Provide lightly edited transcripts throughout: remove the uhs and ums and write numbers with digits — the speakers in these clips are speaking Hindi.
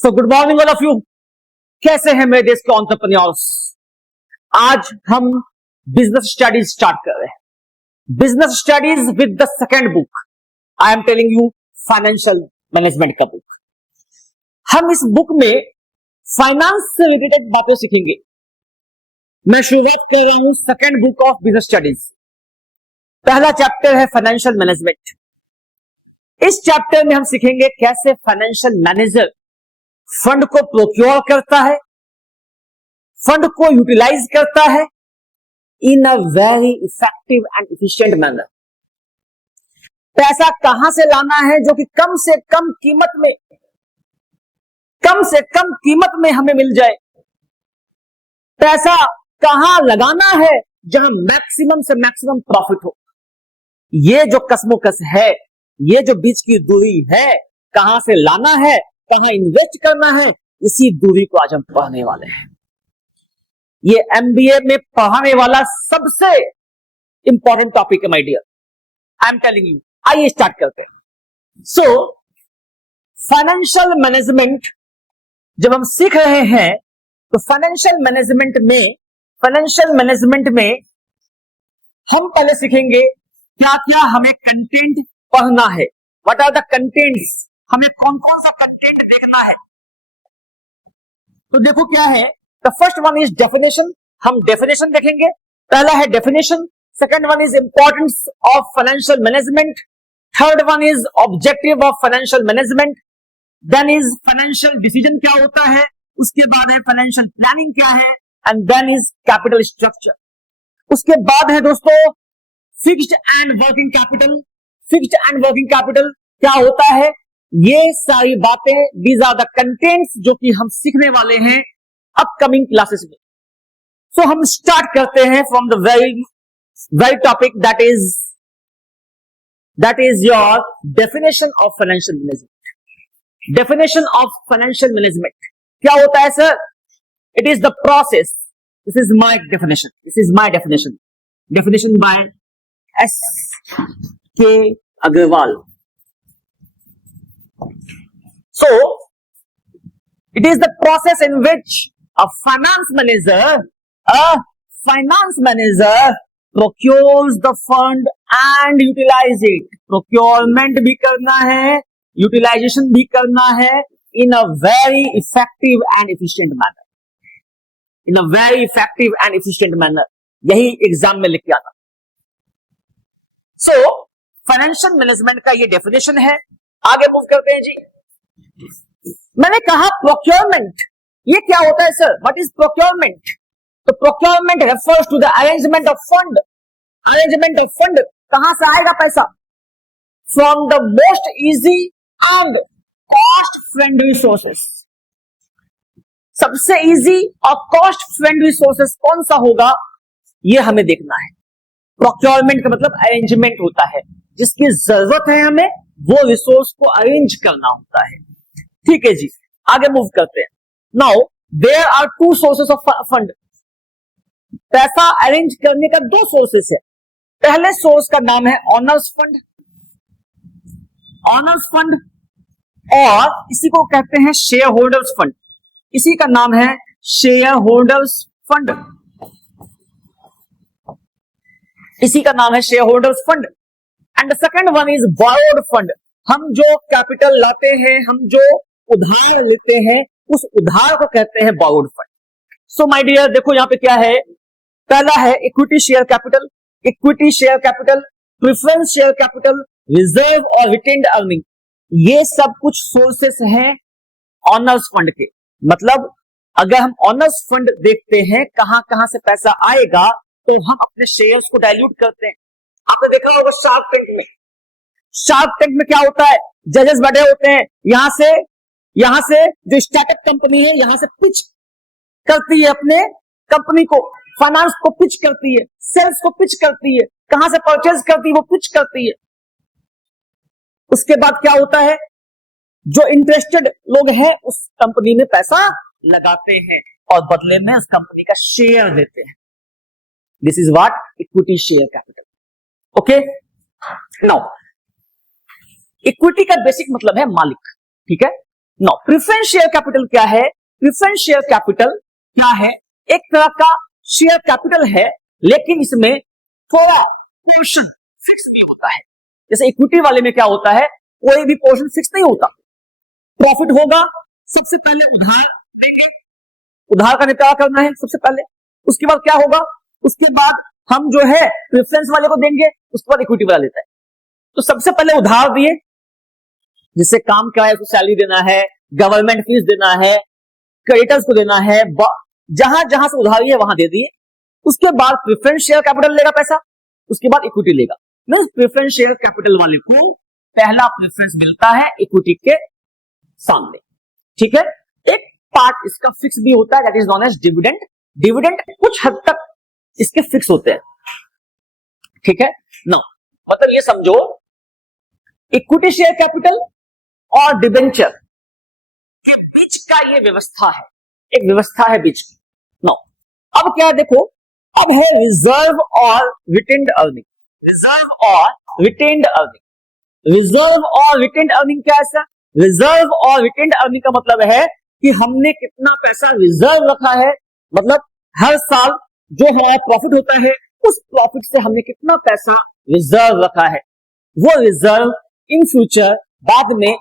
So good morning all of you. कैसे हैं मेरे देश के एंटरप्रेन्योर्स। आज हम बिजनेस स्टडीज स्टार्ट कर रहे हैं। Business studies with the second book. I am telling you financial management का बुक। हम इस बुक में फाइनेंस से रिलेटेड बातें सीखेंगे। मैं शुरुआत कर रहा हूं second book of business studies. पहला चैप्टर है फाइनेंशियल मैनेजमेंट। इस चैप्टर में हम सीखेंगे कैसे फाइनेंशियल मैनेजर फंड को प्रोक्योर करता है, फंड को यूटिलाइज करता है in a very effective and efficient manner. पैसा कहां से लाना है जो कि कम से कम कीमत में हमें मिल जाए। पैसा कहां लगाना है जहां मैक्सिमम से मैक्सिमम प्रॉफिट हो। ये जो कसमोकस है, ये जो बीच की दूरी है, कहां से लाना है, कहां इन्वेस्ट करना है, इसी दूरी को आज हम पढ़ने वाले हैं। ये एमबीए में पढ़ाने वाला सबसे इंपॉर्टेंट टॉपिक है my dear. I am telling you. आइए स्टार्ट करते हैं। सो फाइनेंशियल मैनेजमेंट जब हम सीख रहे हैं तो फाइनेंशियल मैनेजमेंट में हम पहले सीखेंगे क्या क्या हमें कंटेंट पढ़ना है। व्हाट आर द कंटेंट्स, हमें कौन कौन सा कंटेंट देखना है। तो देखो क्या है। The first one is definition. हम डेफिनेशन देखेंगे। पहला है definition. Second one is importance of financial management. Third one is objective of financial management. Then is financial decision क्या होता है। उसके बाद है फाइनेंशियल प्लानिंग क्या है। And then is capital structure. उसके बाद है दोस्तों fixed and working capital. Fixed and working capital क्या होता है, ये सारी बातें, दीज आर द कंटेंट्स जो कि हम सीखने वाले हैं अपकमिंग क्लासेस में। सो हम स्टार्ट करते हैं from the very topic that is your definition of financial management. Definition of financial management क्या होता है sir? It is the process. This is my definition. Definition bye S.K. Agarwal. So, it is the process in which a finance manager procures the fund and utilize it. Procurement भी करना है, utilization भी करना है in a very effective and efficient manner. यही एग्जाम में लिख के आना। सो फाइनेंशियल मैनेजमेंट का ये डेफिनेशन है। आगे मूव करते हैं जी। मैंने कहा प्रोक्योरमेंट, ये क्या होता है सर? What is procurement? तो procurement refers to the arrangement of fund. Arrangement of fund, कहां से आएगा पैसा? From the most easy and cost friendly sources. सबसे इजी और कॉस्ट फ्रेंडली सोर्सेस कौन सा होगा, ये हमें देखना है। प्रोक्योरमेंट का मतलब अरेंजमेंट होता है, जिसकी जरूरत है हमें वो रिसोर्स को अरेंज करना होता है। ठीक है जी, आगे मूव करते हैं। Now there are two sources of fund. पैसा अरेंज करने का दो सोर्सेस है। पहले सोर्स का नाम है ऑनर्स फंड। ऑनर्स फंड और इसी को कहते हैं शेयर होल्डर्स फंड। इसी का नाम है शेयर होल्डर्स फंड। इसी का नाम है share holders fund. And the second one is borrowed fund. हम जो कैपिटल लाते हैं, हम जो उधार लेते हैं, उस उधार को कहते हैं borrowed fund. So my dear, देखो यहां पे क्या है। पहला है equity share capital. Equity share capital, preference share capital, reserve और रिटेन्ड अर्निंग, ये सब कुछ सोर्सेस हैं ऑनर्स फंड के। मतलब अगर हम ऑनर्स फंड देखते हैं कहां कहां से पैसा आएगा, तो हम अपने शेयर्स को डाइल्यूट करते हैं। आपने देखा होगा शार्क टैंक में क्या होता है, जजेस बैठे होते हैं। यहां से जो स्टार्टअप कंपनी है, यहां से पिच करती है अपने कंपनी को, फाइनेंस को पिच करती है, सेल्स को पिच करती है, कहां से परचेज करती है वो पिच करती है। उसके बाद क्या होता है, जो इंटरेस्टेड लोग हैं उस कंपनी में पैसा लगाते हैं और बदले में उस कंपनी का शेयर देते हैं। This is what equity share capital. Okay, now equity का बेसिक मतलब है मालिक। ठीक है, नो, प्रेफरेंस शेयर कैपिटल क्या है? प्रेफरेंस शेयर कैपिटल क्या है? एक तरह का शेयर कैपिटल है, लेकिन इसमें थोड़ा पोर्शन फिक्स नहीं होता है। जैसे इक्विटी वाले में क्या होता है, कोई भी पोर्शन फिक्स नहीं होता। प्रॉफिट होगा, सबसे पहले उधार देंगे, उधार का निपटारा करना है सबसे पहले, उसके बाद क्या होगा, उसके बाद हम जो है प्रेफरेंस वाले को देंगे, उसके बाद इक्विटी वाला लेता है। तो सबसे पहले उधार दिए, जिससे काम कराए उसको सैलरी देना है, गवर्नमेंट फीस देना है, क्रेडिटर्स को देना है, जहां जहां से उधारी है वहां दे दिए। उसके बाद प्रेफरेंस शेयर कैपिटल लेगा पैसा, उसके बाद इक्विटी लेगा। मींस प्रेफरेंस शेयर कैपिटल वाले को पहला प्रेफरेंस मिलता है इक्विटी के सामने, ठीक है। एक पार्ट इसका फिक्स भी होता है, that is known as dividend. Dividend कुछ हद तक इसके फिक्स होते हैं, ठीक है ना। मतलब ये समझो, इक्विटी शेयर कैपिटल और डिबेंचर के बीच का ये व्यवस्था है, एक व्यवस्था है बीच की। नो, अब क्या है देखो, अब है रिजर्व और रिटेन्ड अर्निंग। रिजर्व और रिटेन्ड अर्निंग, रिजर्व और रिटेन्ड अर्निंग क्या है सर? रिजर्व और रिटेन्ड अर्निंग का मतलब है कि हमने कितना पैसा रिजर्व रखा है, मतलब हर साल जो हमारा प्रॉफिट होता है उस प्रॉफिट से हमने कितना पैसा रिजर्व रखा है। वो रिजर्व इन फ्यूचर बाद में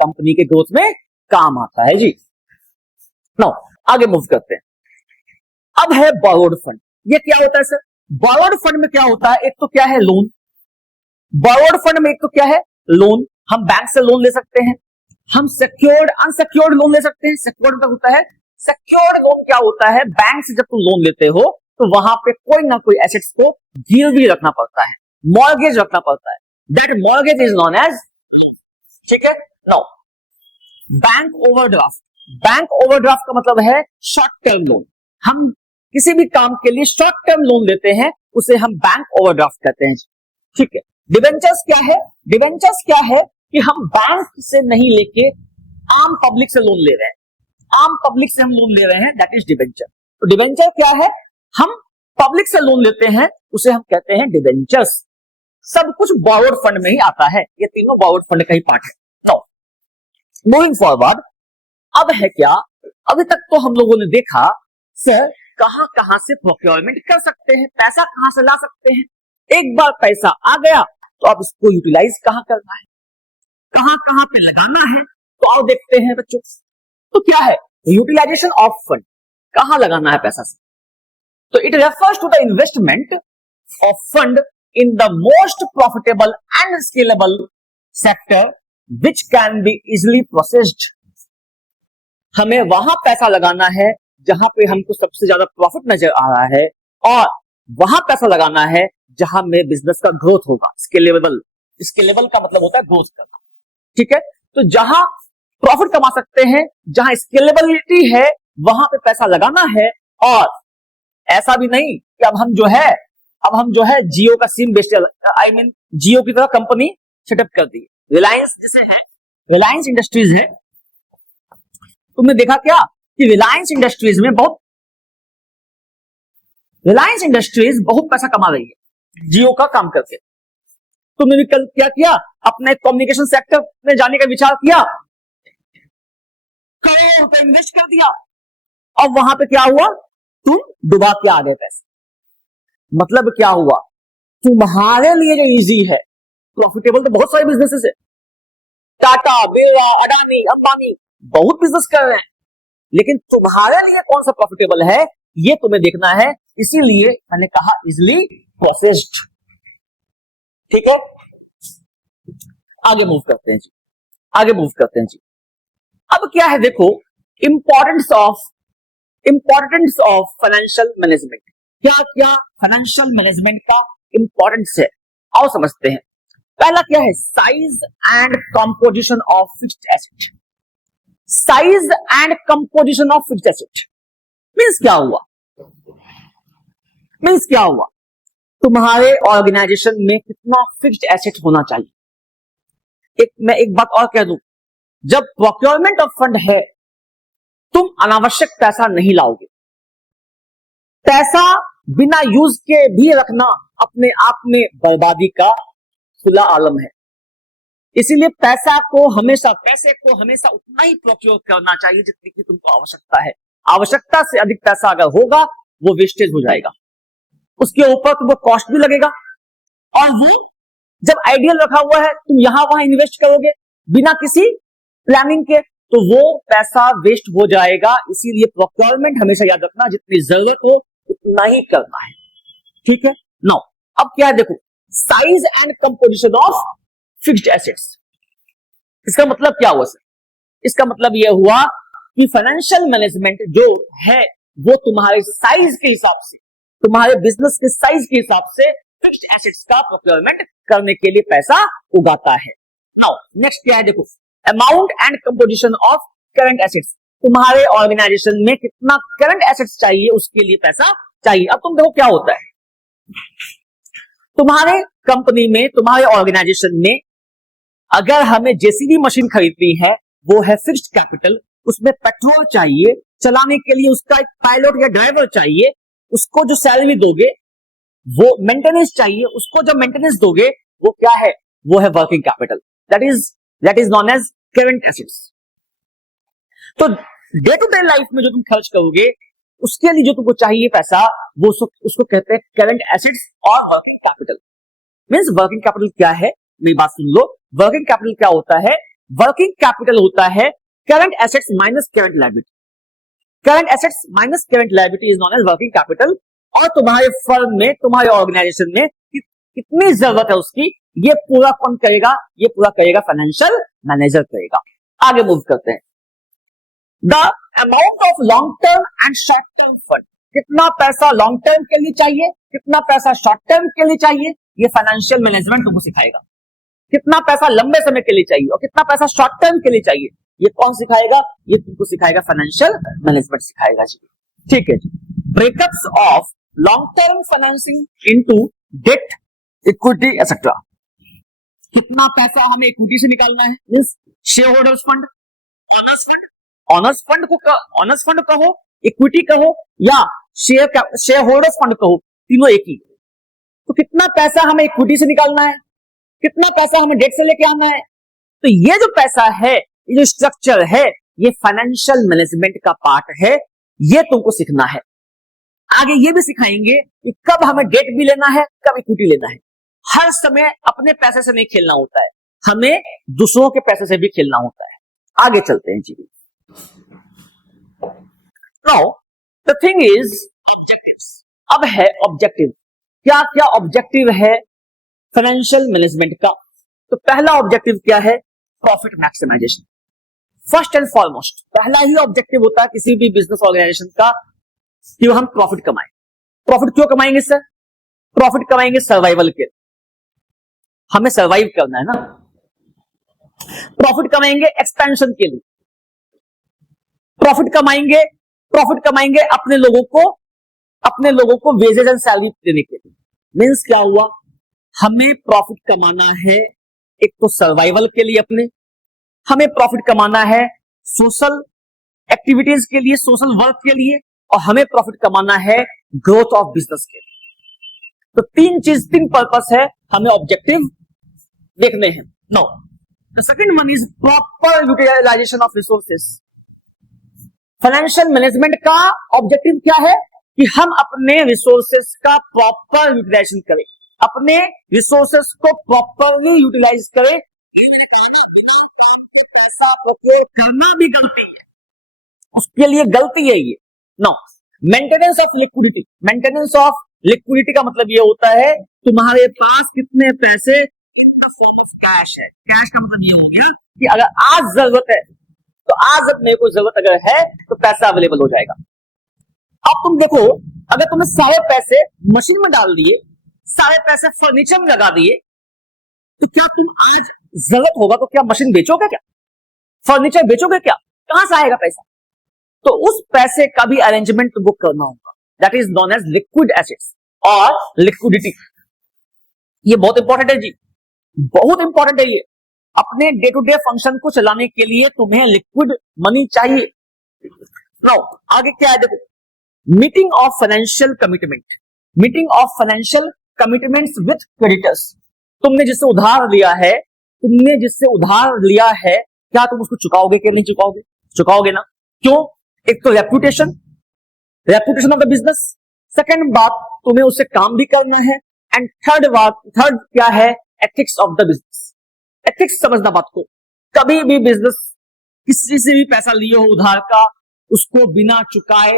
कंपनी के ग्रोथ में काम आता है जी। नो, आगे मूव करते हैं। अब है बोरोड फंड। ये क्या होता है सर? बोरोड फंड में क्या होता है, एक तो क्या है लोन। बोरोड फंड में एक तो क्या है लोन, हम बैंक से लोन ले सकते हैं, हम सिक्योर्ड अनसिक्योर्ड लोन ले सकते हैं। सिक्योर्ड का होता है, सिक्योर्ड लोन क्या होता है, बैंक से जब तुम लोन लेते हो तो वहां पे कोई ना कोई एसेट्स को गिरवी रखना पड़ता है, मॉर्गेज रखना पड़ता है, that mortgage is known as, ठीक है। No, bank overdraft. Bank overdraft का मतलब है शॉर्ट टर्म लोन। हम किसी भी काम के लिए शॉर्ट टर्म लोन लेते हैं, उसे हम बैंक ओवरड्राफ्ट कहते हैं, ठीक है। डिबेंचर्स क्या है? डिबेंचर्स क्या है कि हम बैंक से नहीं लेके आम पब्लिक से लोन ले रहे हैं, आम पब्लिक से हम लोन ले रहे हैं, दैट इज डिबेंचर। तो डिबेंचर क्या है? हम पब्लिक से लोन लेते हैं, उसे हम कहते हैं डिबेंचर्स। सब कुछ बोरोड फंड में ही आता है, ये तीनों बोरोड फंड का ही पार्ट है। तो मूविंग फॉरवर्ड, अब है क्या, अभी तक तो हम लोगों ने देखा सर कहां कहां से प्रोक्योरमेंट कर सकते हैं, पैसा कहां से ला सकते हैं। एक बार पैसा आ गया तो अब इसको यूटिलाइज कहां करना है, कहां कहां पे लगाना है, तो आओ देखते हैं बच्चों। तो क्या है यूटिलाइजेशन ऑफ फंड, कहां लगाना है पैसा से? तो it refers to the investment of fund in the most profitable and scalable sector which can be easily processed. हमें वहां पैसा लगाना है जहां पे हमको सबसे ज्यादा प्रॉफिट नजर आ रहा है, और वहां पैसा लगाना है जहां में बिजनेस का ग्रोथ होगा। स्केलेबल, स्केलेबल का मतलब होता है ग्रोथ करना, ठीक है। तो जहां प्रॉफिट कमा सकते हैं, जहां स्केलेबिलिटी है, वहां पे पैसा लगाना है। और ऐसा भी नहीं कि अब हम जो है जियो का सिम बेचते, आई मीन जियो की तरह कंपनी सेटअप कर दी। रिलायंस जैसे है, रिलायंस इंडस्ट्रीज है, तुमने देखा क्या कि रिलायंस इंडस्ट्रीज बहुत पैसा कमा रही है जियो का काम करके। तुमने भी कल क्या किया, अपने कम्युनिकेशन सेक्टर में जाने का विचार किया, करोड़ों रुपए इन्वेस्ट कर दिया, अब वहां पे क्या हुआ, तुम डुबा के आ गए पैसे। मतलब क्या हुआ, तुम्हारे लिए जो इजी है, प्रॉफिटेबल तो बहुत सारे बिजनेसेस है, टाटा, बिरला, अडानी, अंबानी बहुत बिजनेस कर रहे हैं, लेकिन तुम्हारे लिए कौन सा प्रॉफिटेबल है ये तुम्हें देखना है। इसीलिए मैंने कहा इजिली प्रोसेस्ड, ठीक है। आगे मूव करते हैं जी। अब क्या है देखो, इंपॉर्टेंस ऑफ फाइनेंशियल मैनेजमेंट। क्या क्या फाइनेंशियल मैनेजमेंट का इंपॉर्टेंस है, आओ समझते हैं। पहला क्या है, size and composition of fixed asset. Size and composition of fixed asset means क्या हुआ, तुम्हारे ऑर्गेनाइजेशन में कितना फिक्स्ड एसेट होना चाहिए। मैं एक बात और कह दूं, जब प्रोक्योरमेंट ऑफ फंड है, तुम अनावश्यक पैसा नहीं लाओगे। पैसा बिना यूज के भी रखना अपने आप में बर्बादी का खुला आलम है। इसीलिए पैसे को हमेशा उतना ही प्रोक्योर करना चाहिए जितनी की तुमको आवश्यकता है। आवश्यकता से अधिक पैसा अगर होगा वो वेस्टेज हो जाएगा, उसके ऊपर तुमको कॉस्ट भी लगेगा। और वो जब आइडियल रखा हुआ है तुम यहां वहां इन्वेस्ट करोगे बिना किसी प्लानिंग के तो वो पैसा वेस्ट हो जाएगा। इसीलिए प्रोक्योरमेंट हमेशा याद रखना, जितनी जरूरत हो उतना ही करना है, ठीक है। नाउ अब क्या है देखो, size and composition of fixed assets. इसका मतलब क्या हुआ सर? इसका मतलब यह हुआ कि फाइनेंशियल मैनेजमेंट जो है वो तुम्हारे साइज के हिसाब से, तुम्हारे बिजनेस के साइज के हिसाब से फिक्स्ड एसेट्स का प्रोक्योरमेंट करने के लिए पैसा उगाता है। नाउ नेक्स्ट क्या है देखो, amount and composition of current assets. तुम्हारे ऑर्गेनाइजेशन में कितना करंट एसेट्स चाहिए उसके लिए पैसा चाहिए। अब तुम देखो क्या होता है, तुम्हारे कंपनी में, तुम्हारे ऑर्गेनाइजेशन में अगर हमें जेसीबी मशीन खरीदनी है वो है फिक्स्ड कैपिटल, उसमें पेट्रोल चाहिए चलाने के लिए, उसका एक पायलट या ड्राइवर चाहिए, उसको जो सैलरी दोगे वो मेंटेनेंस चाहिए, उसको जब मेंटेनेंस दोगे वो क्या है, वो है working capital, that is known as current assets. तो डे टू डे लाइफ में जो तुम खर्च करोगे उसके लिए जो तुमको चाहिए पैसा वो उसको कहते हैं करंट एसेट्स और working capital. Means working capital क्या है, मेरी बात सुन लो, वर्किंग कैपिटल क्या होता है? वर्किंग कैपिटल होता है current assets minus current liability. Current assets minus current liability is known as working capital. और तुम्हारे फर्म में, तुम्हारे ऑर्गेनाइजेशन में कितनी जरूरत है उसकी, ये पूरा कौन करेगा? ये पूरा करेगा फाइनेंशियल मैनेजर करेगा। आगे मूव करते हैं। The amount of long term and short term fund. कितना पैसा लॉन्ग टर्म के लिए चाहिए, कितना पैसा शॉर्ट टर्म के लिए चाहिए, ये फाइनेंशियल मैनेजमेंट तुमको सिखाएगा। कितना पैसा लंबे समय के लिए चाहिए और कितना पैसा शॉर्ट टर्म के लिए चाहिए, ये कौन सिखाएगा? ये तुमको सिखाएगा फाइनेंशियल मैनेजमेंट सिखाएगा जी, ठीक है जी। Breakups of long term financing into debt, equity et cetera. कितना पैसा हमें इक्विटी से निकालना है, means share holders fund, owners fund कहो, इक्विटी कहो या शेयर होल्डर्स फंड कहो, तीनों एक ही। तो कितना पैसा हमें इक्विटी से निकालना है, कितना पैसा हमें डेट से लेके आना है। तो ये जो पैसा है, ये जो स्ट्रक्चर है, ये फाइनेंशियल मैनेजमेंट का पार्ट है, ये तुमको सीखना है। आगे ये भी सिखाएंगे कि कब हमें डेट भी लेना है, कब इक्विटी लेना है। हर समय अपने पैसे से नहीं खेलना होता है, हमें दूसरों के पैसे से भी खेलना होता है। आगे चलते हैं जी। Now the thing is objectives. अब है ऑब्जेक्टिव, क्या क्या ऑब्जेक्टिव है फाइनेंशियल मैनेजमेंट का। तो पहला ऑब्जेक्टिव क्या है? Profit maximisation. First and foremost पहला ही ऑब्जेक्टिव होता है किसी भी बिजनेस ऑर्गेनाइजेशन का कि हम प्रॉफिट कमाएं। प्रॉफिट क्यों कमाएंगे सर? प्रॉफिट कमाएंगे सर्वाइवल के, हमें सर्वाइव करना है ना। प्रॉफिट कमाएंगे एक्सपेंशन के लिए, प्रॉफिट कमाएंगे अपने लोगों को वेजेस एंड सैलरी देने के लिए। मींस क्या हुआ, हमें प्रॉफिट कमाना है एक तो सर्वाइवल के लिए अपने, हमें प्रॉफिट कमाना है सोशल एक्टिविटीज के लिए, सोशल वर्क के लिए, और हमें प्रॉफिट कमाना है ग्रोथ ऑफ बिजनेस के लिए। तो तीन पर्पस है हमें ऑब्जेक्टिव देखने हैं। No the second one is proper utilisation of resources. Financial management का ऑब्जेक्टिव क्या है कि हम अपने रिसोर्सेस का प्रॉपर यूटिलाइजेशन करें, अपने रिसोर्सेस को प्रॉपरली यूटिलाइज करें। पैसा प्रोक्योर करना भी गलती है, उसके लिए गलती है ये। No maintenance of liquidity. Maintenance of liquidity का मतलब ये होता है तुम्हारे पास कितने पैसे, कैश है। कैश का मतलब ये हो गया कि अगर आज जरूरत है तो आज जब मेरे को जरूरत अगर है तो पैसा अवेलेबल हो जाएगा। अब तुम देखो, अगर तुमने सारे पैसे मशीन में डाल दिए, सारे पैसे फर्नीचर में लगा दिए, तो क्या तुम आज जरूरत होगा तो क्या मशीन बेचोगे, क्या फर्नीचर बेचोगे, क्या कहां से आएगा पैसा? तो उस पैसे का भी अरेंजमेंट तुमको करना होगा, that is known as liquid assets और लिक्विडिटी। ये बहुत इंपॉर्टेंट है जी, बहुत इंपॉर्टेंट है ये। अपने डे टू डे फंक्शन को चलाने के लिए तुम्हें लिक्विड मनी चाहिए। नो आगे क्या है देखो, meeting of financial commitment. Meeting of financial commitments with creditors. तुमने जिससे उधार लिया है तुमने जिससे उधार लिया है क्या तुम उसको चुकाओगे कि नहीं चुकाओगे? चुकाओगे ना? क्यों? एक तो reputation of the business, second बात तुम्हें उससे काम भी करना है, एंड थर्ड क्या है? Ethics of the business. Ethics समझना बात को, कभी भी बिजनेस किसी से भी पैसा लिए हो उधार का, उसको बिना चुकाए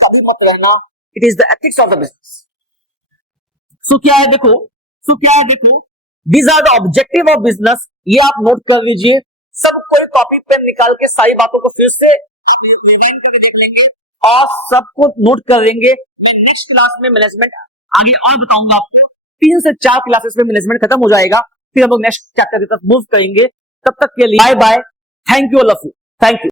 कभी मत रहना। It is the ethics of the business. So क्या है देखो, these are the objective of business. ये आप नोट कर लीजिए। सब कोई कॉपी पेन निकाल के सारी बातों को फिर से देख लेंगे और सबको नोट कर लेंगे। नेक्स्ट क्लास में मैनेजमेंट आगे और बताऊंगा आपको। 3 से 4 क्लासेस में मैनेजमेंट खत्म हो जाएगा, फिर हम लोग नेक्स्ट चैप्टर की तरफ मूव करेंगे। तब तक के लिए bye bye, thank you all of you, thank you.